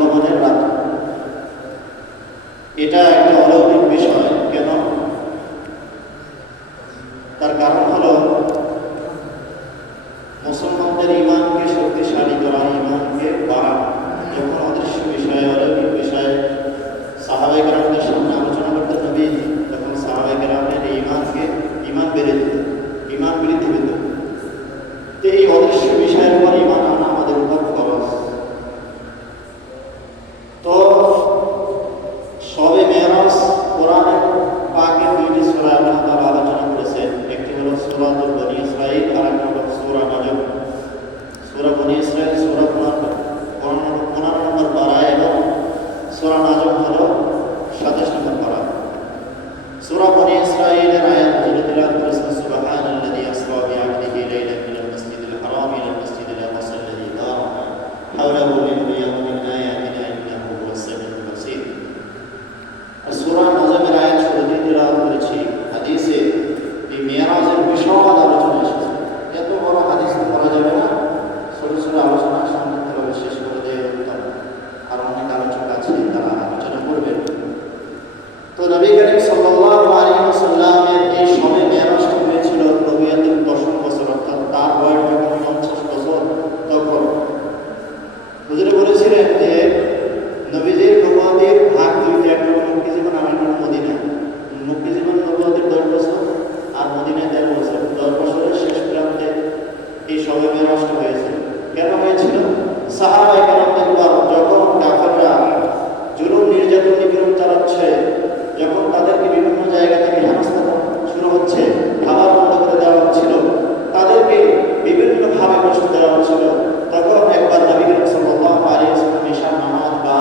গমনের রাত। এটা একটা অলৌকিক বিষয়। কেন? তার কারণ হলো মুসলমানদের ইমানকে শক্তিশালী করা, ইমানকে বাড়ানো। যখন অদৃশ্য বিষয়ে, অলৌকিক বিষয়ে সাহাবায়ে কেরামদের সামনে আলোচনা করতেন নবী, তখন সাহাবায়ে কেরামের ইমান বেড়ে যেত, ইমান বৃদ্ধি পেত। তো এই অদৃশ্য বিষয়ের উপর ইমান আনা আমাদের উপর খরচ। তো সবে মেরাজ কোরআনের পাকের দুইটি সূরা আল্লাহ তাআলা আলোচনা করেছেন। একটি হলো সূরাতুল বনী ইসরাঈল, আর একটি হলো সূরা নাজম। সূরা বনী ইসরাঈল সূরা 15 নম্বর পারা এবং সূরা নাজম হলো 27 নম্বর পারা। সূরা বনী ইসরাঈলের আয়াত হলো তিলাওয়াত করেছেন সুবহানাল্লাযী আসরা বিআবদিহি লাইলান মিনাল মাসজিদিল হারাম ইলাল মাসজিদিল আকসা আল্লাযী বারাকনা হাওলাহু লিনুরিয়াহু মিন আয়াতিনা ইন্নাহু হুয়াস সামিউল বাসীর। আর সূরা নাজমের আয়াত শুরুতে তিলাওয়াত করেছি। হাদিসে এই মেরাজের বিশাল আলোচনা এসেছে। এত বড় হাদিস পড়া যাবে না, ছোট ছোট আলোচনা সংক্ষিপ্তভাবে শেষ করে দেওয়া উত্তম। আর অনেক আলোচক আছে, তারা আলোচনা করবেন। তো নবী করিম সাল্লাল্লাহু আলাইহি ওয়াসাল্লামের এই শবে মেরাজটা হয়েছিল নবুয়তের 10 বছর, অর্থাৎ তার বয়স যখন 50 বছর, তখন হুজুরে বলেছিলেন যে নবীজির নবুয়তের ভাগ দুইটা, একটা হলো মক্কি জীবন আর একটা মদিনা। মক্কি জীবন নবুয়তের 10 বছর আর মদিনায় 13 বছর। 10 বছরের শেষ প্রান্তে এই শবে মেরাজটা হয়েছিল। কেন হয়েছিল? সাহাবায়ে কেরামদের উপর যখন কাফেররা জুলুম, নির্যাতন, নিপীড়ন চালাচ্ছে, যখন তাদেরকে বিভিন্ন জায়গা থেকে হেনস্থা শুরু হচ্ছে, খাবার বন্ধ করে দেওয়া হচ্ছিল, তাদেরকে বিভিন্নভাবে কষ্ট দেওয়া হচ্ছিল, তখন একবার নবী করিম সাল্লাল্লাহু আলাইহি ওয়াসাল্লাম ঈশার নামাজ বা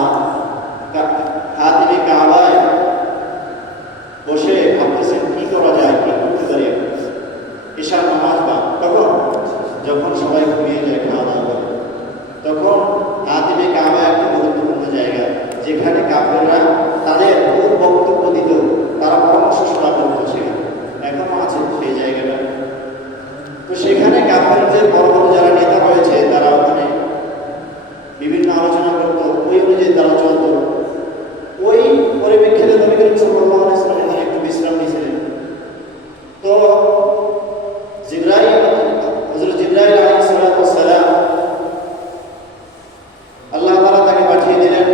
হাতিমে কাবায় বসে ভাবতেছেন কি করা যায়, কি করতে পারি। ঈশার নামাজ বা যখন সবাই ঘুমিয়ে যায়, খাওয়া দাওয়া করে, তখন হাতিমে কাবা একটা গুরুত্বপূর্ণ জায়গা, যেখানে কাফেররা তাদের বহু বক্তব্য দিত, তারা পরামর্শ শোনা করতো। সেখানে এখনো আছে সেই জায়গাটা। তো সেখানে কাফেরদের বড় বড় যারা নেতা রয়েছে, তারা ওখানে বিভিন্ন আলোচনা করতো, ওই অনুযায়ী তারা চলত। ওই পরিপ্রেক্ষিতে নবী করিম সাল্লাল্লাহু আলাইহি ওয়াসাল্লাম একটু বিশ্রাম নিয়েছিলেন। তো হযরত জিবরাইল আলাইহিস সালাম আল্লাহ তাআলা তাকে পাঠিয়ে দিলেন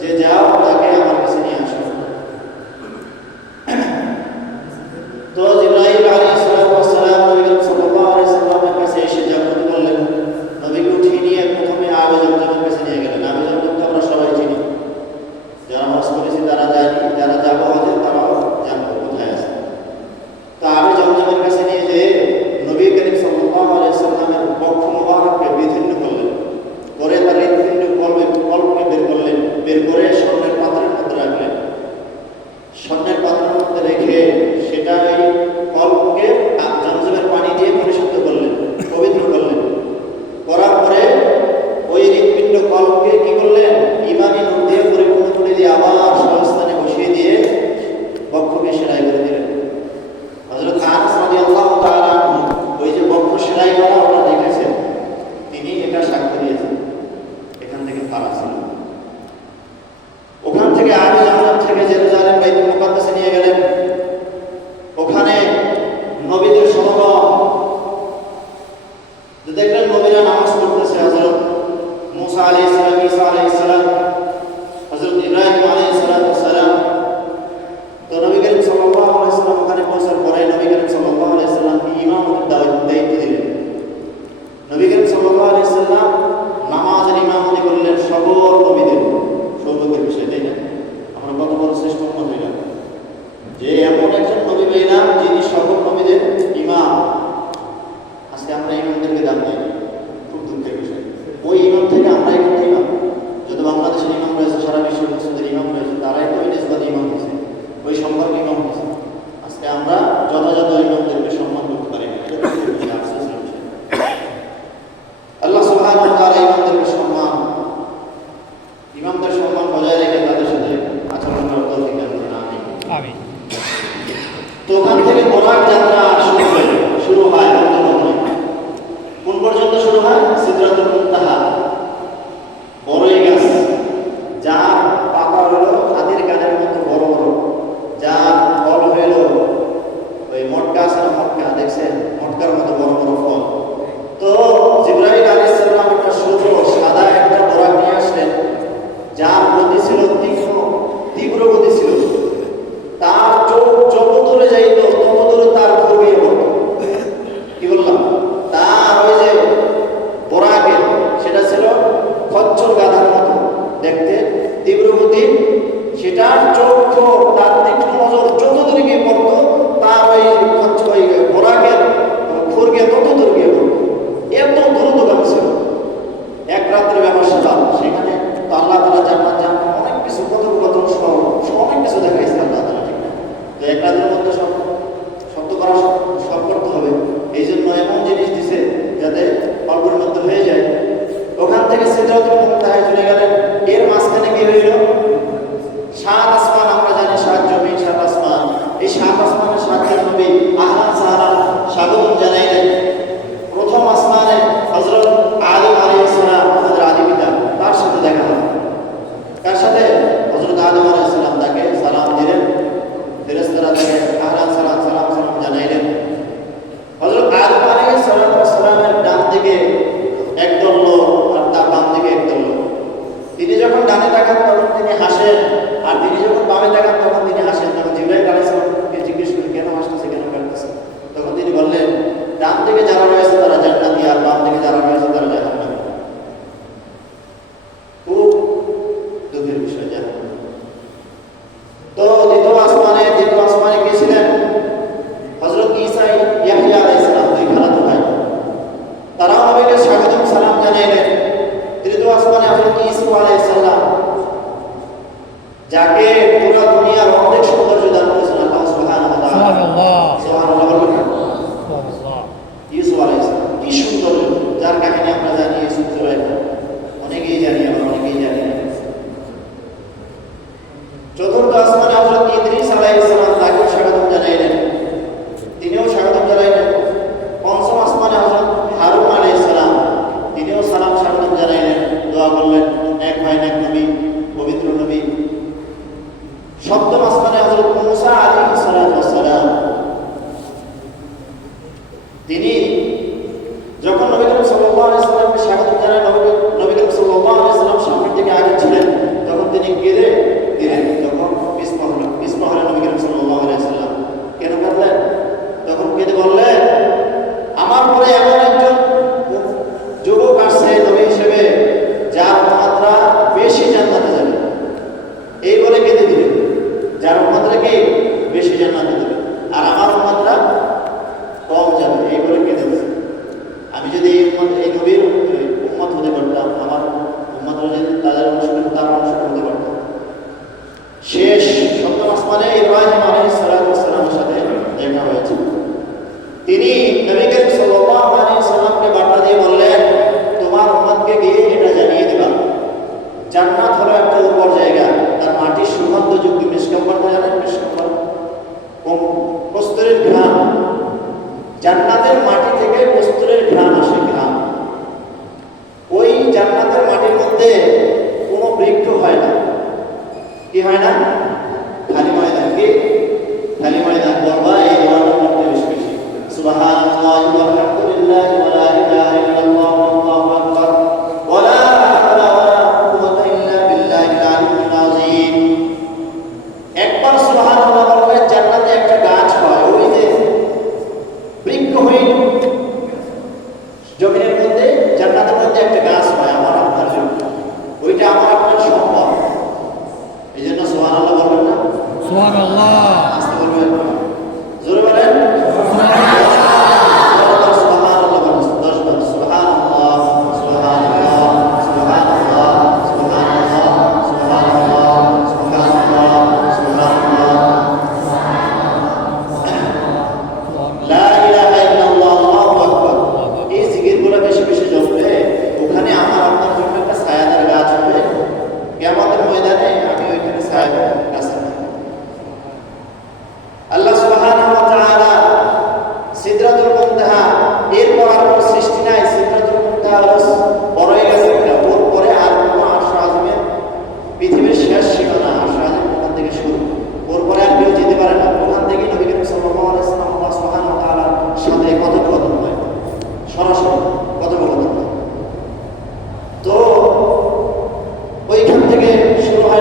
যে যাও, তাকে আমার কাছে নিয়ে আসো। তো জিবরাইল আলাইহিস সালাম নবী সাল্লাল্লাহু আলাইহি ওয়াসাল্লামের কাছে এসে যখন বললেন, নবীকে উঠিয়ে নিয়ে প্রথমে আবে জমজমের কাছে নিয়ে গেলেন। আবে জমজম তো আমরা সবাই চিনি, যারা হজ করেছি তারা জানি, যারা যাবো হজে তারাও জানবো কোথায় আছে। তো আবে জমজমের কাছে নিয়ে যেয়ে নবী করিম সাল্লাল্লাহু আলাইহি ওয়াসাল্লামের বক্ষ মুবারককে বিদীর্ণ করলেন। পরে তার হৃৎপিণ্ড কল্পকে বের করলেন। বের করে স্বর্ণের পাত্রের মধ্যে রাখলেন। স্বর্ণের পাত্রের মধ্যে রেখে সেটা এই কল্পকে জমজমের পানি দিয়ে পরিশুদ্ধ করলেন, পবিত্র করলেন। করার পরে ওই হৃৎপিণ্ড কল্পকে কি করলেন? ঈমানি নূর দিয়ে পরিপূর্ণ করে দিয়ে আবার স্বস্থানে বসিয়ে দিয়ে বক্ষকে সেলাই করে দিলেন। হযরত আনাস রাদিয়াল্লাহু তাআলা ওই যে বক্ষ সেলাই করা ওটা দেখেছেন, তিনি এটা সাক্ষ্য দিয়েছেন। এখান থেকে পারা ছিল। ওখান থেকে আবে জমজম থেকে জেরুজালেম বাইতুল মুকাদ্দাসে নিয়ে গেলেন। ওখানে নবীদের সমাগম দেখলেন, নবীরা নামাজ পড়তেছে। হযরত মুসা আলাইহিস সালাম, ঈসা আলাইহিস সালাম, হযরত ইব্রাহিম আলাইহিস সালাম। তো নবী করিম সাল্লাল্লাহু আলাইহি ওয়াসাল্লাম ওখানে পৌঁছার পরে নবী করিম সাল্লাল্লাহু আলাইহি ওয়াসাল্লামকে ইমামতির দায়িত্ব দিলেন। নবী করিম সাল্লাল্লাহু আলাইহি ওয়াসাল্লাম নামাজের ইমামতি করলেন সকল নবীদের। সৌভাগ্যের বিষয়, তাই না? আমরা কত বড় শ্রেষ্ঠ উম্মত হইলাম যে এমন একজন নবী পেলাম যিনি সকল নবীদের ইমাম। আজকে আমরা ইমামদেরকে দাম দিই, খুব দুঃখের বিষয়। ওই ইমাম থেকে আমরাই কিন্তু ইমাম। যত বাংলাদেশের ইমাম রয়েছে, সারা বিশ্বের মুসলিমদের ইমাম রয়েছে, তারাই তো ওই নিসবতে ইমাম হয়েছে, ওই সম্পর্কে ইমাম হয়েছে। আজকে আমরা যথাযথ ইমামদেরকে সম্মান করতে পারি না। আল্লাহ সুবহানাহু ওয়া তাআলা ইমামদেরকে সম্মান, ইমামদের সম্মান বজায় রেখে তাদের সাথে আচরণ করার তৌফিক দান করুন। আমিন। তো ওখান থেকে বোরাক যাত্রা শুরু হয়। কোন পর্যন্ত শুরু হয়? সিদরাতুল মুনতাহা, বড়ই গাছ। সাদা একটা বোরাক নিয়ে আসলেন, যার গতি ছিল তীব্র গতি ছিল। তার চোখ যত দূরে যাইত তত দূরে তার ঘুরিয়ে পড়ত। কি বললাম? তার ওই যে বোরাকের সেটা ছিল খচ্চর গাধার মতো দেখতে, তীব্র গতি। সেটার চোখ তার তীক্ষ্ণ নজর যত দূরে গিয়ে পড়তো, তার ওই বোরাকের খুর গিয়ে তত দূর গিয়ে পড়তো। এত দ্রুতগামী ছিল। এক রাত্রে ব্যাপার সেটা সেখানে তো আল্লাহ তাআলা জান্নাত জাহান্নাম অনেক কিছু কথোপকথন সহ অনেক কিছু দেখাইছে আল্লাহ তাআলা, ঠিক না? তো এক রাতের মধ্যে সব তো করা সব করতে হবে। এই জন্য এমন জিনিস দিছে যাতে অল্পের মধ্যে হয়ে যায়। ওখান থেকে সিদরাতুল মুনতাহায় চলে গেলেন। এর মাঝখানে কি হইল? সাত আসমান, আমরা জানি সাত জমিন সাত আসমান। এই সাত আসমানের সাতজন নবী আহলান সাহলান স্বাগত জানাইলেন। প্রথম আসমানে হযরত আদম আলাইহিস সালাম, আমাদের আদি পিতা, তার সাথে দেখা হলো। কার সাথে? হযরত আদম আলাইহিস সালাম। তাকে সালাম দিলেন, ফেরেশতারা তাকে আহলান সালাম সালাম সালাম জানাইলেন। হযরত আদম আলাইহিস সালামের ডান দিকে একদল লোক আর তার বাম দিকে একদল লোক। তিনি যখন ডানে তাকান তখন তিনি হাসেন, আর তিনি যখন বামে তাকান তখন তিনি হাসেন। তখন জিবরাইল আলাইহিস সালামকে জিজ্ঞেস করেন, কেন হাসতেছে, কেন কাঁদতেছে? তখন তিনি বললেন, ডান দিকে যারা রয়েছে তারা জান্নাতি, আর বাম দিকে যারা রয়েছে তারা জাহান্নামী। খুব দুঃখের বিষয় জাহান্নাম। তো দ্বিতীয় আসমানে কে ছিলেন? হযরত ঈসা ইয়াহইয়া আলাইহিস সালাম, দুই খালাতো ভাই। তারাও নবীকে স্বাগতম সালাম জানাইলেন। তৃতীয় আসমানে হযরত ঈসা আলাইহিস সালাম, যাকে পুরো দুনিয়ার অনেক সৌন্দর্য দান করেছেন আল্লাহ সুবহানাহু ওয়া তাআলা। সুবহানাল্লাহ বলুন। ঈসা আলাইহিস সালাম কি সুন্দর, যার কাহিনী আমরা জানি। অনেকেই জানি, আবার অনেকেই জানি না। চতুর্থ আসমানে হযরত ইদ্রিস আলাইহিস সালাম, তাকেও স্বাগতম জানাইলেন, তিনিও স্বাগতম জানাইলেন। পঞ্চম আসমানে হযরত হারুন আলাইহিস সালাম, তিনিও সালাম স্বাগতম জানাইলেন, দোয়া করলেন, এক ভাই এক নবী, পবিত্র নবী। সপ্তম আসমানে হযরত মুসা আলাইহিস সালাম, তিনি যখন নবী করিম সাল্লাল্লাহু আলাইহি ওয়াসাল্লামকে স্বাগত জানান, নবী করিম সাল্লাল্লাহু আলাইহি ওয়াসাল্লাম সামনের দিকে আগে ছিলেন, তখন তিনি কেঁদে দিলেন। তখন বিস্ময় হলেন নবী করিম সাল্লাল্লাহু আলাইহি ওয়াসাল্লাম। কেন কাঁদলেন? তখন কেঁদে বললেন, আমার পরে এমন একজন যুবক আসছে নবী হিসেবে, যার উম্মতরা বেশি জান্নাতে যাবে। এই বলে কেঁদে দিলেন, যার উম্মতরা কি বেশি জান্নাতে যাবে, আর আমার উম্মতরা কম যাবে। এই বলে কেঁদে দিলেন। আমি যদি এই নবীর উম্মত হতে পারতাম, আমার উম্মতরা যদি তাদের অনুসরণ হতে পারতাম। শেষ সপ্তম আসমানে ইব্রাহিম আলাইহিস সালামের সাথে দেখা হয়েছে। তিনি নবী করিম সাল্লাল্লাহু আলাইহি সাল্লামকে বার্তা দিয়ে বললেন, তোমার উম্মতকে গিয়ে এটা জানিয়ে দিবা, জান্নাত হলো একটা উপর জায়গা, তার মাটির সুগন্ধযুক্ত মিশকাম্বর, জানেন মিশকাম্বর? কস্তুরীর ঘ্রাণ। জান্নাতের মাটি থেকে কস্তুরীর ঘ্রাণ আসে, ঘ্রাণ। ওই জান্নাতের মাটির মধ্যে কোনো বৃক্ষ হয় না। কি হয় না? খালি ময়দান। কি খালি ময়দান? বলবা এই দোয়াটা করতে বেশি বেশি, সুবহানাল্লাহি ওয়া আলহামদুলিল্লাহি ওয়া লা ইলাহা ইল্লাল্লাহু আল্লাহু আকবার ওয়া লা হাওলা ওয়া লা কুওয়াতা ইল্লা বিল্লাহিল আলিয়্যিল আযীম। একবার সুবহানাল্লাহ বললে জান্নাতে একটা গাছ হয়, ওই যে বৃক্ষহীন জমিনের মধ্যে জান্নাতের মধ্যে একটা গাছ হয় আমার আপনার জন্য, ওইটা আমার আপনার সম্ভব। এই জন্য সুবহানাল্লাহ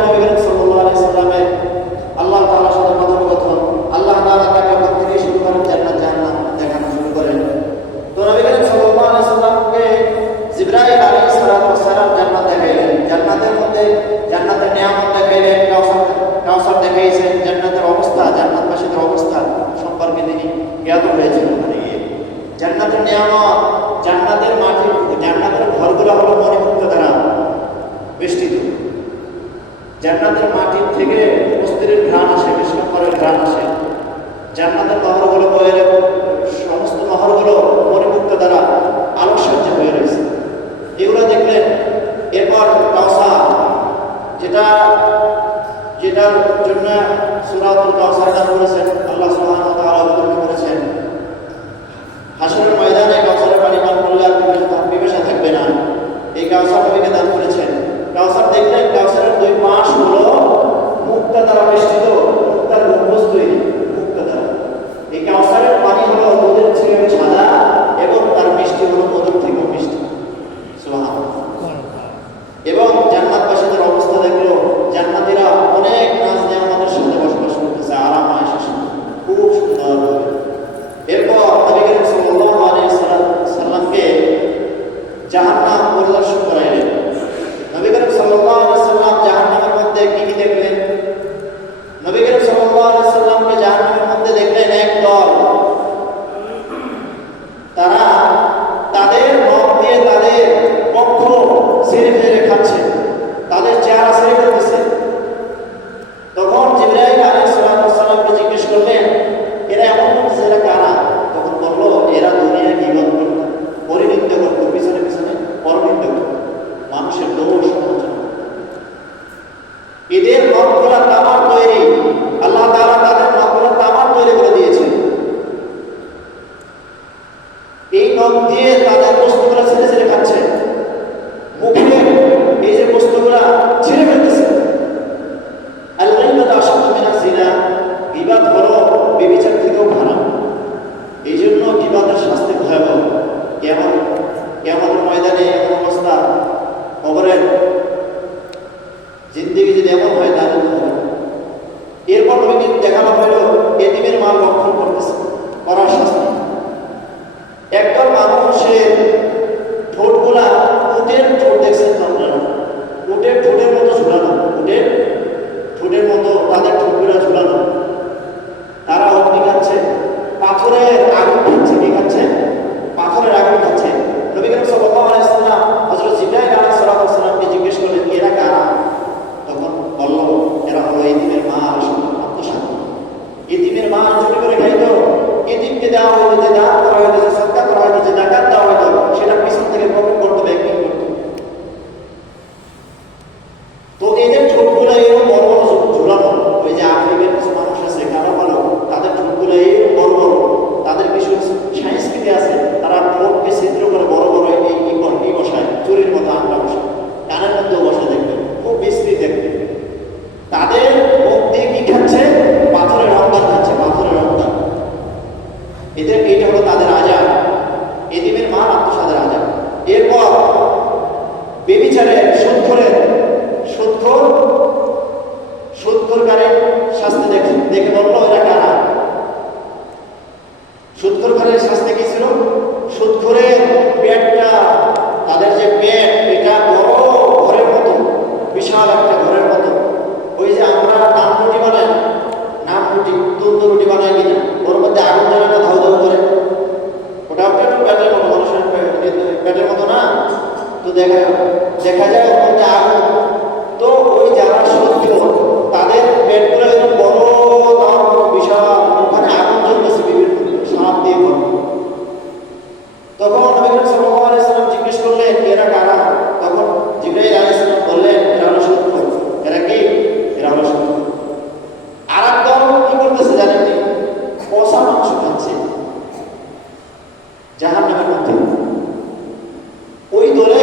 নবী করিম সাল্লাল্লাহু আলাইহি সাল্লামের আল্লাহ তাআলার সাথে কথোপকথন, আল্লাহ তাআলা তাকে ওখান থেকে শুরু করেন জান্নাত জাহান্নাম দেখানো শুরু করেন। তো নবী করিম সাল্লাল্লাহু আলাইহি সাল্লামকে জিবরাইল আলাইহিস সালাম জান্নাত দেখাইলেন। জান্নাতের মধ্যে জান্নাতের নিয়ামত দেখাইলেন, কাউসার দেখাইছেন, জান্নাতের অবস্থা, জান্নাতবাসীদের অবস্থা সম্পর্কে তিনি জ্ঞাত হয়েছেন। ওখানে গিয়ে জান্নাতের নিয়ামত, জান্নাতের মাটি, জান্নাতের ঘরগুলো হলো মণিমুক্ত দ্বারা বেষ্টিত। জান্নাতের মাটির থেকে বস্তির ঘ্রাণ আসে, বিষ্ণুকরের ঘ্রাণ আসে। জান্নাতের নহরগুলো বয়ে, সমস্ত নহরগুলো মণিমুক্ত দ্বারা আলোকসজ্জ হয়ে রয়েছে। এগুলো দেখলেন। এরপর কাউসার, যেটার জন্য সূরাতুল কাউসার নাম করেছেন আল্লাহ সুবহানাহু ওয়া তাআলা অবতীর্ণ করেছেন। হাসরের ময়দানে কাউসারের পানি পান করলে আর পিপাসা থাকবে না। এই কাউসার নবীকে দান করেছেন। কাউসার দেখলেন, কাউসারের দুই পাশ হলো মুক্তা দ্বারা বেষ্টিত, মুক্তার গম্বুজ তৈরি, মুক্তা দ্বারা। এই কাউসারের পানি হলো দুধের থেকে সাদা এবং তার মিষ্টি হলো মধুর থেকেও মিষ্টি। সুবহানাল্লাহ। এবং জান্নাতবাসীদের অবস্থা দেখলো, জান্নাতীরা অনেক নাজ নেয়ামতের সাথে বসবাস করতেছে, আরাম আয়েশের সাথে, খুব সুন্দর। এরপর নবী করিম সাল্লাল্লাহু আলাইহি সাল্লামকে জাহান্নাম পরিদর্শন করাইলেন। নবী করিম সাল্লাল্লাহু আলাইহি সাল্লাম জাহান্নামের মধ্যে কি কি দেখলেন? নবী করিম সাল্লাল্লাহু আলাইহি সাল্লামকে জাহান্নামের মধ্যে দেখলেন এক দল, তারা তাদের নখ দিয়ে তাদের পক্ষ ছেড়ে ফেলে খাচ্ছে, তাদের চেহারা ছেড়ে ফেলতেছে। তখন জিবরাইল আলাইহিস সালামকে জিজ্ঞেস করলেন, এরা এমন করতেছে, এরা কারা? তখন বললো, এরা দুনিয়ায় গীবত করত, পরিনিন্দা করত, পিছনে পিছনে পরনিন্দা করত, মানুষের দোষ সমালোচনা। এদের নখগুলা তামার তৈরি, আল্লাহ তাআলা তাদের নখগুলা তামার তৈরি করে দিয়েছেন। এই নখ দিয়ে তাদের বস্তুগুলা ছেড়ে ছেড়ে খাচ্ছে, মুখে এই যে বস্তুগুলা ছেড়ে ফেলতেছে। আল-গীবাতু আশাদ্দু মিনাজ জিনা, গীবাত হলো ব্যভিচার থেকেও খারাপ। এই জন্য গীবাতের শাস্তি ভয়াবহ। কিয়ামতের ময়দানে এমন অবস্থা, কবরের জিন্দেগি যদি এমন হয় তাহলে এরপর নবীকে দেখানো হলো এতিমের মাল রক্ষণ করতেছে, করার শাস্তি। একদল মানুষের ঠোঁটগুলা উটের ঠোঁট দেখছেন আপনারা, উটের ঠোঁটের মতো ঝুলানো, উটের ঠোঁটের মতো তাদের ঠোঁটগুলা ঝুলানো। তারা অগ্নি খাচ্ছে, পাথরের আগুন খাচ্ছে। কি খাচ্ছে? পাথরের আগুন খাচ্ছে। নবী করিম সাল্লাল্লাহু আলাইহি সাল্লাম হযরত জিবরাইল আলাইহিস সালামকে জিজ্ঞেস করলেন, এরা কারা? তখন বলল, এরা হলো এতিমের মা আর আত্মসাৎ। এতিমের মা চুরি করে খাইতো, এতিমকে দেওয়া হইতো, যে দান করা হইতো, যে সাদকা করা হইতো, যে যাকাত দেওয়া হইতো, সেটা পিছন থেকে পকেট করতো, ব্যাংকিং করতো। তো এদের ঠোঁটগুলো এরকম বড় বড় ঝুলানো। ওই যে আফ্রিকার কিছু মানুষ আছে কালো কালো, তাদের ঠোঁটগুলো এরকম বড় বড়, তাদের কিছু সংস্কৃতি আছে, তারা ঠোঁটকে ছিদ্র করে বড় বড় এই বসায়, চুরির মতো আংটা বসায়, কানের মধ্যেও বসে দেখবে, খুব বিশ্রী দেখবে। তাদের মুখ দিয়ে কি খাচ্ছে? পাথরের রমদান খাচ্ছে, পাথরের রমদান। এইটা হলো তাদের আজাব, এতিমের মা আত্মসাদের আজাব। এরপর বেবিচারের সুদখোরকারের শাস্তি দেখে বললো, এরা কারা? সুদখোরকারের শাস্তি কি ছিল? সুদখোরের পেটটা, তাদের যে পেট, এটা বড় ঘরের মতো, বিশাল একটা ঘরের মতো। ওই যে আমরা নান রুটি বানাই, নান রুটি, তন্দুর রুটি বানাই কিনা, ওর মধ্যে আগুন জ্বালে না, ধাউ ধাউ করে, ওটা একটু পেটের মতো, মানুষের পেটের মতো না? তো দেখা যায় ওর মধ্যে আগুন। তো ওই যারা সত্য, তাদের পেটগুলো এরকম বড়, বিশাল, ওখানে আগুন জ্বলতেছে বিভিন্ন সাপ দিয়ে ভর্তি। তখন নবী করিম সাল্লাল্লাহু আলাইহি সাল্লাম জিজ্ঞেস করলেন, এরা কারা? তখন জিবরাইল আলাইহিস সালাম বললেন, এরা হলো সত্য। এরা কি? এরা হলো সত্য। আর এক দল কি করতেছে জানেন? পচা মাংস খাচ্ছে জাহান্নামের মধ্যে। ওই দলে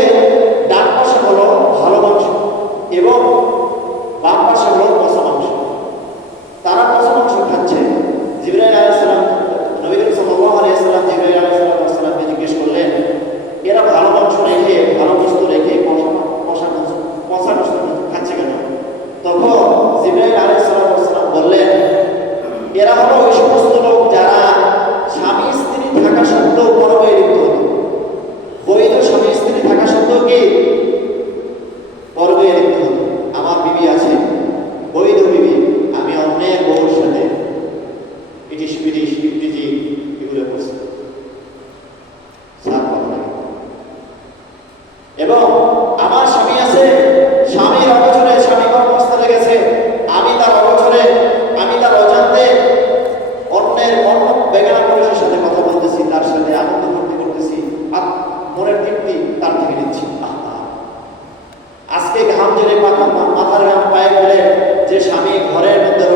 ডান পাশে হলো ভালো মাংস এবং বাম পাশে হলো পচা মাংস। তারা পচা মাংস খাচ্ছে। জিবরাইল আলাইহিস সালাম, নবী করিম সাল্লাল্লাহু আলাইহি সাল্লাম জিবরাইল আলাইহিস সালামকে জিজ্ঞেস করলেন, এরা ভালো মাংস রেখে ভালো আজকে ঘাম জেলে মাথার ঘাম পায়ে ফেলে যে স্বামী ঘরের মধ্যে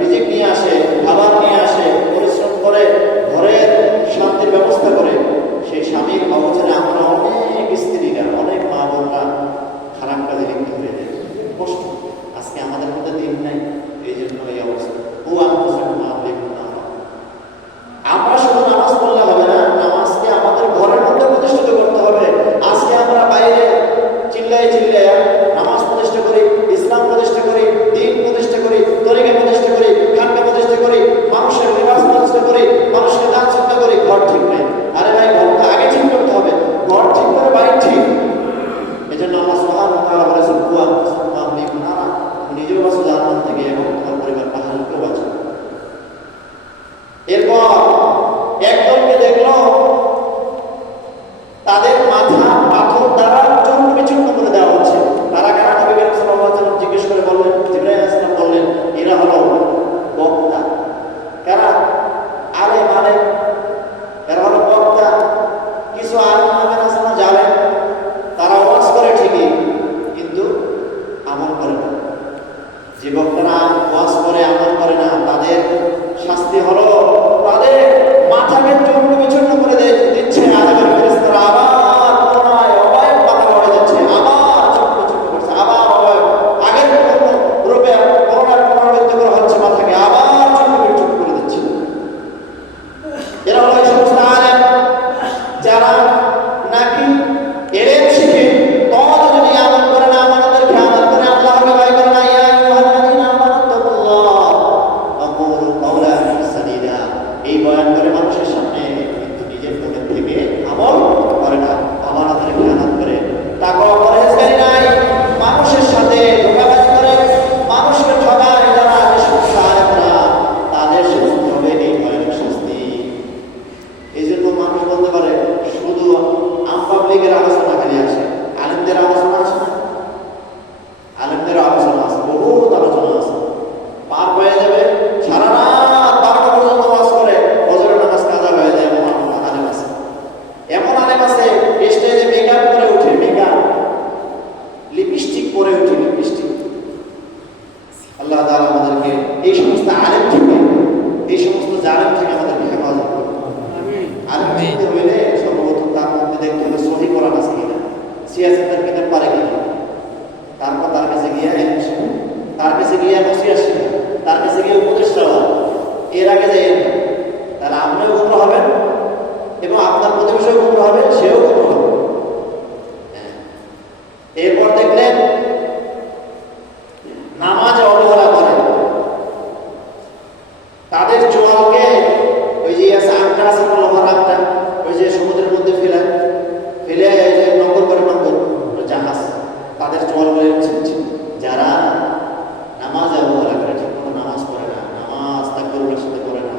রিজিক নিয়ে আসে, খাবার নিয়ে আসে, পরিশ্রম করে ঘরের শান্তির ব্যবস্থা করে, সেই স্বামীর অবচরে আমরা অনেক স্ত্রীরা, অনেক মা বোনরা খারাপ কাজে লিপ্ত হয়ে যায়। কষ্ট। আজকে আমাদের মধ্যে দিন নাই, এই জন্য এই অবস্থা। আমরা শুধু নামাজ পড়লে হবে না, নামাজকে আমাদের ঘরের মধ্যে প্রতিষ্ঠিত করতে হবে। আজকে আমরা বাইরে চিল্লাই নামাজ প্রতিষ্ঠা করি, ইসলাম প্রতিষ্ঠা করি, দ্বীন প্রতিষ্ঠা করি, তরিকা প্রতিষ্ঠা করি, খানকা প্রতিষ্ঠা করি, মানুষের লিবাস প্রতিষ্ঠা করি, মানুষকে দান সত্য করি, ঘর ঠিক নেই। আরে ভাই, ঘরটা আগে ঠিক করতে হবে, ঘর ঠিক করে বাইরে ঠিক। এই জন্য আল্লাহ সুবহানাহু ওয়া তাআলা বলেছেন, নিজেও বাঁচো জাহান্নাম থেকে এবং তোমার পরিবার পাহাড়কে বাঁচো। এরপর একদলকে দেখলো তাদের মাথা পাথর দ্বারা চূর্ণ বিচূর্ণ করে দেওয়া হচ্ছে। তারা কারা? নবী করিম সাল্লাল্লাহু আলাইহি ওয়াসাল্লাম জিজ্ঞেস করে বললেন, জিবরাইল আলাইহিস সালাম বললেন, এরা হলো বক্তা। কারা? আলেম। এরা হলো বক্তা। কিছু আলেম নামের আছে না, জালেম। তারা ওয়াজ করে ঠিকই, কিন্তু আমল করে না। যে বক্তারা ওয়াজ করে আমল করে না, তাদের শাস্তি হলো তাদের মাথাকে চূর্ণ বিচূর্ণ করে দিচ্ছে আযাবের ফেরেশতারা। আবার পুনরায় অবয়ব পাতা করে দিচ্ছে, আবার চূর্ণ বিচূর্ণ করছে, আবার অবয়ব আগের রূপে পুনরাবৃত্তি করা হচ্ছে, মাথাকে আবার চূর্ণ বিচূর্ণ করে দিচ্ছে। এরা হলো এই সমস্ত আলেম যারা নাকি এলেম শিখে তওয়াজ যদি আমল করে না, আমাদের খেয়াল করে, আল্লাহকে ভয় করে না। এই বয়ান করে মানুষের সামনে, কিন্তু নিজের মনের থেকে আমল করে না, আমানতের খেয়ানত করে, তাকওয়া পরহেজগারি নাই, মানুষের সাথে ধোঁকাবাজি করে, মানুষকে ঠকায়। যারা যে সমস্ত আলেমরা, তাদের শাস্তি হবে এই ভয়ানক শাস্তি। এই জন্য মানুষ বলতে পারে শুধু পাবলিকের আলোচনা খালি আসে, আলেমদের আলোচনা আসে না? আলেমদের আলোচনা আছে, বহুত আলোচনা আছে, পার হয়ে যাবে সারা রাত 12টা পর্যন্ত ওয়াজ করে, ফজরের নামাজ কাজা হয়ে যায়। এমন আলেম আছে স্টেজে মেকআপ করে উঠে, লিপস্টিক পরে উঠে, লিপস্টিক। আল্লাহ তাআলা আমাদেরকে এই সমস্ত আলেম থেকে, এই সমস্ত জালেম থেকে আমাদেরকে হেফাজত করুন। আলেম চিনতে হইলে সর্বপ্রথম তার মধ্যে দেখতে হবে সহিহ কোরআন আছে কিনা, সিয়াসতের কিতাব পারে কিনা, তারপর তার কাছে গিয়ে নসিহত শিখা, তার কাছে গিয়ে উপদেশ দেওয়া। এর আগে যে তারা আপনিও গুমরা হবেন এবং আপনার প্রতিবেশীও গুমরা হবে, সেও গুমরা হবে। এরপর দেখলেন নামাজে অবহেলা করে, তাদের চোয়ালকে ওই যে আংটা আছে, লোহার আংটা, ওই যে সমুদ্রের মধ্যে ফেলে নকল করে, জাহাজ, তাদের চোয়াল বলে যারা নামাজ অবহেলা করে, ঠিক মতো নামাজ পড়ে না, নামাজ তাকবীরের সাথে করে না,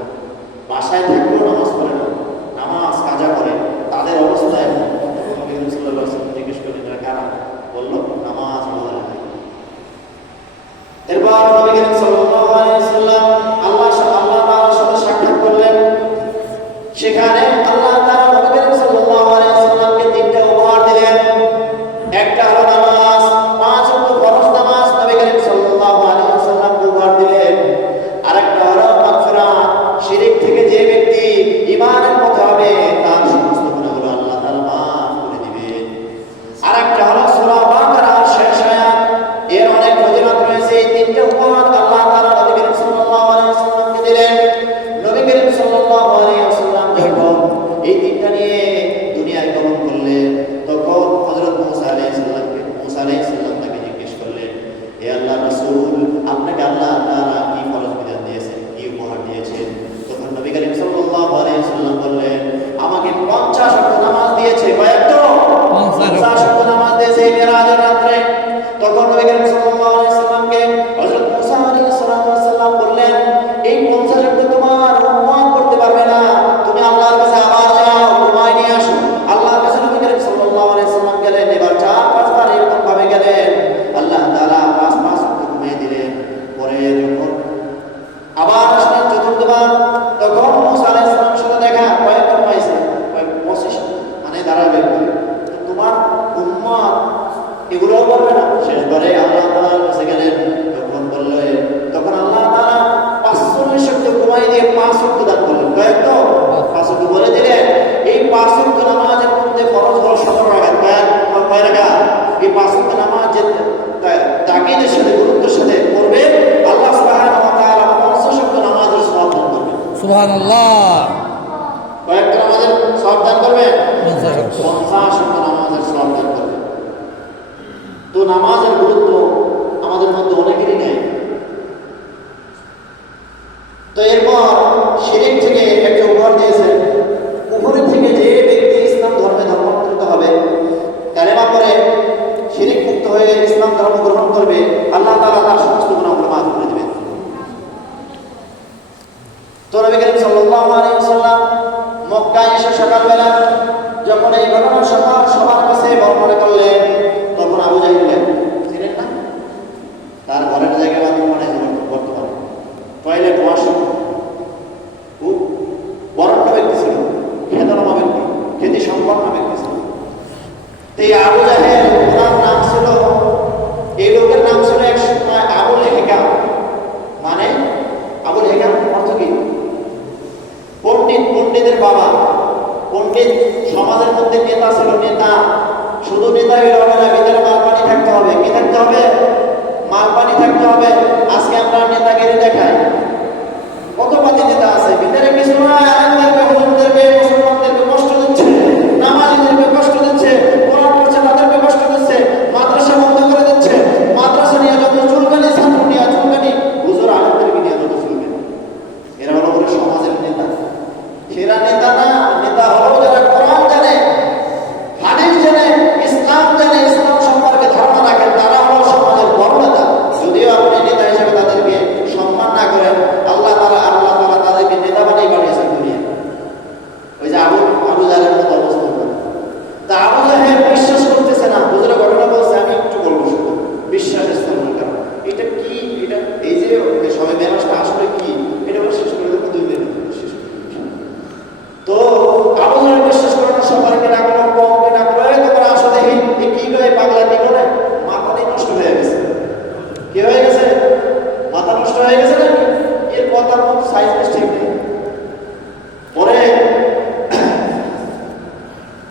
এগুলোও করবে না। শেষবারে আল্লাহ তাআলার কাছে গেলেন, তখন বললে, তখন আল্লাহ তাআলা 45 শক্ত ঘুমাই দিয়ে 5 শক্ত দান করলেন। কয়েক তো 5 শক্ত বলে দিলেন। এই 5 শক্ত নামাজের মধ্যে ফরজ হলো 17 রাকাত। কয় রাকাত? এই 5 শক্ত নামাজ তাকিদের সাথে গুরুত্বের সাথে করবে, আল্লাহ সুবহানাহু ওয়া তাআলা 50 শক্ত নামাজের সওয়াব দান করবেন। সুবহানাল্লাহ। কয়েকটা নামাজের সওয়াব দান করবে? 50 শক্ত নামাজের সওয়াব দান করবে। তো নামাজের গুরুত্ব আমাদের মধ্যে অনেকেরই নেই। তো এরপর শিরিক থেকে একটা উপহার দিয়েছেন, উপরের থেকে যে ব্যক্তি ইসলাম ধর্মে ধর্মান্তরিত হবে, কালেমা পড়ে শিরিক মুক্ত হয়ে ইসলাম ধর্ম গ্রহণ করবে, আল্লাহ তাআলা তার সমস্ত গুনাহগুলো মাফ করে দিবেন। তো নবী করিম সাল্লাল্লাহু আলাইহি ওয়াসাল্লাম মক্কায় এসে সকালবেলা যখন এই ঘটনা সবার কাছে বর্ণনা করলেন, তখন আবু জাহেল ছিলেন না, তার ঘরের জায়গায় বর্তমানে টয়লেট ওয়াশরুম, খুব বরণ্য ব্যক্তি ছিল, খ্যাতনামা ব্যক্তি, খ্যাতি সম্পন্ন ব্যক্তি ছিল। তো এই আবু জাহেল, ওনার নাম ছিল, এই লোকের নাম ছিল এক সময় আবুল হেকাম। মানে আবুল হেকাম অর্থ কি? পণ্ডিত, পণ্ডিতের বাবা। পণ্ডিত সমাজের মধ্যে নেতা ছিল, নেতা। শুধু নেতা হইলে হবে না, ভিতরে মালপানি থাকতে হবে। কি থাকতে হবে? মালপানি থাকতে হবে। আজকে আমরা নেতাগিরি দেখাই, কত পাতি নেতা আছে, ভিতরে কিছু হুজুরদেরকে, মুসলমানদেরকে কষ্ট দিচ্ছে, নামাজীদেরকে কষ্ট দিচ্ছে, কোরআন পড়ছে তাদেরকে কষ্ট দিচ্ছে, মাদ্রাসা বন্ধ করে দিচ্ছে, মাদ্রাসা নিয়ে যত চুলকানি, ছাত্র নিয়ে চুলকানি, হুজুর আলেমদেরকে নিয়ে যত চুলকানি। এরা হলো বলে সমাজের নেতা। সেরা নেতা না, নেতা হলো যারা কোরআন জানে, হাদিস জানে, ইসলাম জানে, ইসলাম সম্পর্কে ধারণা রাখেন, তারা হলো সমাজের বড় নেতা। যদিও আপনি নেতা হিসেবে তাদেরকে সম্মান না করেন, আল্লাহ তাআলা তাদেরকে নেতা বানিয়ে পাঠিয়েছেন দুনিয়ায়। ওই যে আবু জাহেলের মতো অবস্থা করে। তা আবু জাহেল বিশ্বাস করতেছে না, হুজুরের ঘটনা বলছে, আমি একটু বলবো শুধু বিশ্বাসের স্থানের কারণ। এটা কি? এটা এই যে সবাই মেরাজটা আসলে কি, এটা শেষ করে দেবো 2 মিনিট শেষ করে। তো আবু জাহেল বিশ্বাস করে না, সবাইকে ডাকলো, কমকে ডাকলো, তোমরা আসো দেখি কি করে পাগলা কি করে, মাথাটাই নষ্ট হয়ে গেছে। কি হয়ে গেছে? মাথা নষ্ট হয়ে গেছে নাকি? এর কথার মতো সাইজ ঠিক নেই। পরে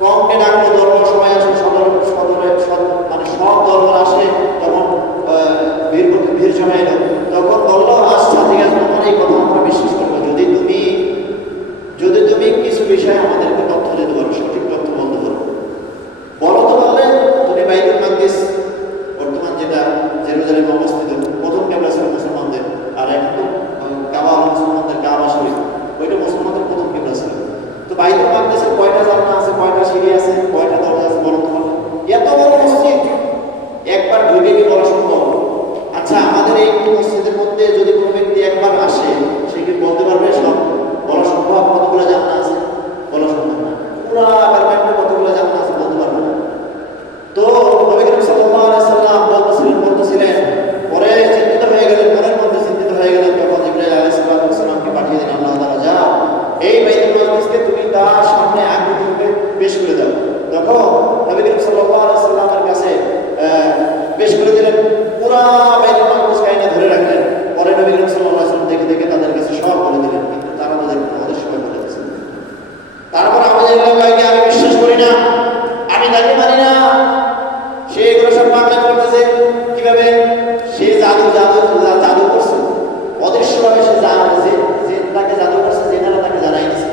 কমকে ডাকলো, দরবার সবাই আসে, মানে সব দরবার আসে, তখন ভিড় জমে এলো। তখন বললো, আচ্ছা ঠিক আছে, তোমার এই কথা আমরা বিশ্বাস করবো যদি তুমি কিছু বিষয়ে আমাদেরকে তথ্য দিতে পারো, সঠিক তথ্য বলতে পারো। বলো তো। বললে তুমি বাইতুল মাকদিস, বর্তমান যেটা জেরুজালেমে অবস্থিত, প্রথম কিবলা ছিল মুসলমানদের, আর এখন তো কাবা মুসলমানদের, কাবা শরীফ, ওইটা মুসলমানদের প্রথম কিবলা ছিল। তো বাইতুল মাকদিসের কয়টা জানলা আছে, কয়টা সিঁড়ি আছে, কয়টা দরজা আছে বলো তো। এত বড় মসজিদ, একবার ঢুকে কি বলা সম্ভব? আচ্ছা, আমাদের এই মসজিদের মধ্যে যদি কোনো ব্যক্তি একবার আসে, সে কি বলতে পারবে সব? বলা সম্ভব? কতগুলো জানলা আছে বলা সম্ভব না। পুরো অ্যাপার্টমেন্টে কতগুলো জানলা আছে বলতে পারবে না। তো নবী করিম সাল্লাল্লাহু আলাইহি ওয়াসাল্লাম বলতেছিলেন, পরে চিন্তিত হয়ে গেলেন, মনের মধ্যে চিন্তিত হয়ে গেলেন, তখন জিবরাইল আলাইহিস সালামকে পাঠিয়ে দিলেন, আল্লাহ তাআলা, যাও এই বাইতুল মাকদিসকে তুমি তার সামনে আগুনকে পেশ করে দাও। তখন নবী করিম সাল্লাল্লাহু আলাইহি ওয়াসাল্লামের কাছে পেশ করে দিলেন, পুরো বাইতুল মাকদিস কাইনা ধরে রাখলেন। পরে নবী করিম সাল্লাল্লাহু আলাইহি ওয়াসাল্লাম দেখে দেখে তাদের কাছে সব বলে দিলেন, কিন্তু তারা আমাদের সবাই বলে দিয়েছেন। তারপর আমাদের এলাকায় আমি বিশ্বাস করি না, আমি তাকে মানি না, সে এগুলো সব পাগলামি করতেছে। কিভাবে? সে জাদু করছে, অদৃশ্যভাবে সে তাকে জাদু করছে, যেনারা তাকে জানাই দিচ্ছে,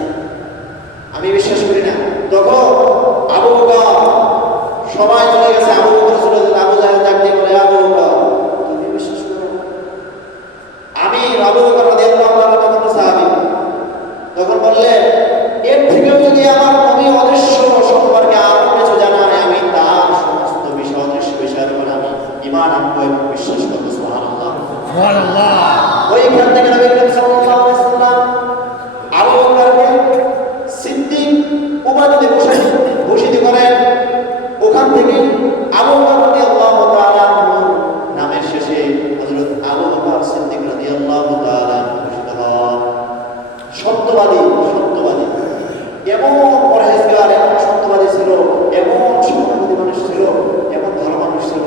আমি বিশ্বাস করি না। তখন আবু বকর, সবাই চলে গেছে, আবু বকর চলে গেছে। আবু জাহেল ডাক দিয়ে বলে, আবু বকর তুমি বিশ্বাস করো? আমি আবু বকর রাদিয়াল্লাহু তাআলা তখন সাহাবী, তখন বললে, এর থেকেও যদি আমার নবী অদৃশ্য সম্পর্কে আরো কিছু জানায়, আমি তার সমস্ত বিষয়, অদৃশ্য বিষয়ের উপর আমি ঈমান আনবো এবং বিশ্বাস করবো। সুবহানাল্লাহ, সুবহানাল্লাহ। ওইখান থেকে নবী করিম সাল্লাল্লাহু আলাইহি ওয়াসাল্লাম আবু বকরকে সিদ্দিক উপাধিতে ভূষিত করেন। ওখান থেকে আবু বকর রাদিয়াল্লাহু তাআলা নামের শেষে হযরত আবু বকর সিদ্দিক রাদিয়াল্লাহু তাআলা ভূষিত হন। সত্যবাদী, এমন পরহেজগার, এমন সত্যবাদী ছিল, এমন সত্যবাদী মানুষ ছিল, এমন ভালো মানুষ ছিল,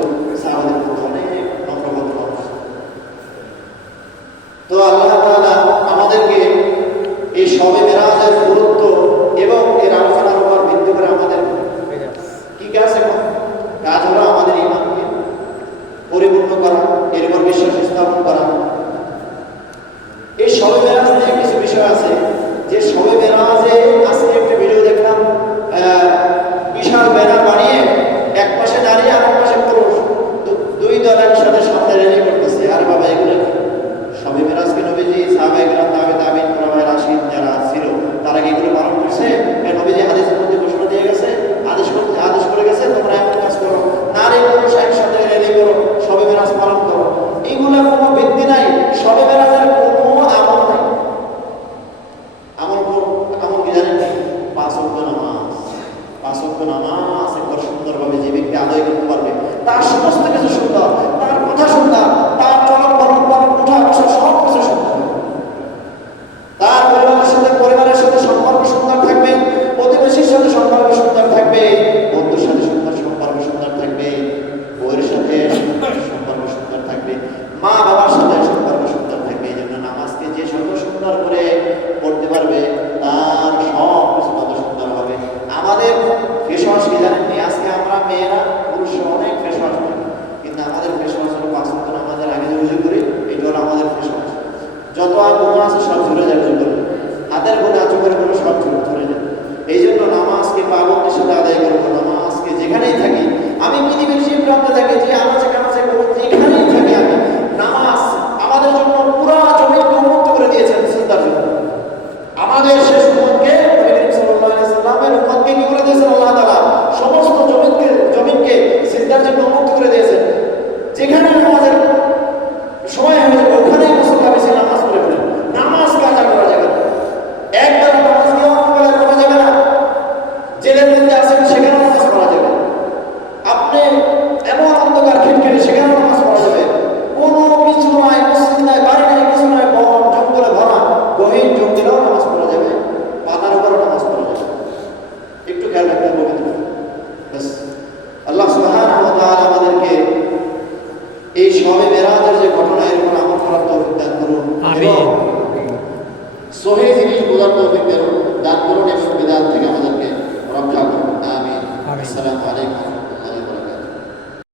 আদায় করতে পারবে। তার সমস্ত কিছু সুন্দর, তার কথা সুন্দর, তার চলন বলন পালন উঠা বসা সব কিছু সুন্দর। তার পরিবারের সাথে সম্পর্ক সুন্দর থাকবে, প্রতিবেশীর সাথে সম্পর্ক সুন্দর থাকবে, বন্ধুর সাথে সম্পর্ক সুন্দর থাকবে, বউয়ের সাথে সম্পর্ক সুন্দর থাকবে, মা বাবার সাথে সম্পর্ক সুন্দর থাকবে। এই জন্য নামাজকে যে যত সুন্দর করে পড়তে পারবে তার সব কিছু তত সুন্দর হবে। আমাদের ফেস ওয়াশ কি জানেননি? আজকে আমরা মেয়েরা পুরুষরা অনেক ফেস ওয়াশ করি, কিন্তু আমাদের ফেস ওয়াশ হলো 5 ওয়াক্ত নামাজের আগে যে উজু করি, এটা হলো আমাদের ফেস ওয়াশ। যত আর গুণা আছে সব ঝরে যাবে, হাতের গুণা চোখের গুণা সব ঝরে যাবে। এই জন্য নামাজকে পাবন্দের সাথে আদায় করবো। নামাজকে যেখানেই থাকি, আমি পৃথিবীর যে প্রান্তে থাকি, যে আনাচে কানাচে যেখানেই থাকি, আমি নামাজ আমাদের জন্য পুরা জমিনকে উন্মুক্ত করে দিয়েছেন সিজদার জন্য। আমাদের শেষ উম্মতকে নবী করিম সাল্লাল্লাহু আলাইহি সাল্লামের উম্মতকে কি করে দিয়েছেন আল্লাহ তাআলা? সমস্ত জমিনকে সিজদার জন্য উন্মুক্ত করে দিয়েছেন। যেখানে নামাজের সময় হয়ে যাবে ওখানেই মুসল্লি বেশি নামাজ পড়ে ফেলেন। নামাজ কাজা করা যাবে না, একবার নামাজ নিয়ে অন্যবেলা করা যাবে না। জেলের মধ্যে আছেন সেখানে নামাজ পড়া যাবে, আপনি এমন অন্ধকার খিটখিটে সেখানে নামাজ পড়া যাবে। কোনো কিছু নাই, মসজিদ নাই, বাড়ি নাই, কিছু নাই, বন জঙ্গলে ভরা গহীন জঙ্গলেও নামাজ পড়া যাবে, পাতার উপরও নামাজ পড়া যাবে। একটু খেয়াল রাখতে হবে কিন্তু আল্লাহ সুবহানাহু ওয়া তাআলা আমাদেরকে এই শবে মেরাজের যে ঘটনা, এর উপর আমল করার তৌফিক দান করুন, এবং সহিহ জিনিস বোঝার তৌফিক দান করুন, এবং বিদআত থেকে আমাদেরকে রক্ষা করুন। আমিন। আসসালামু আলাইকুম।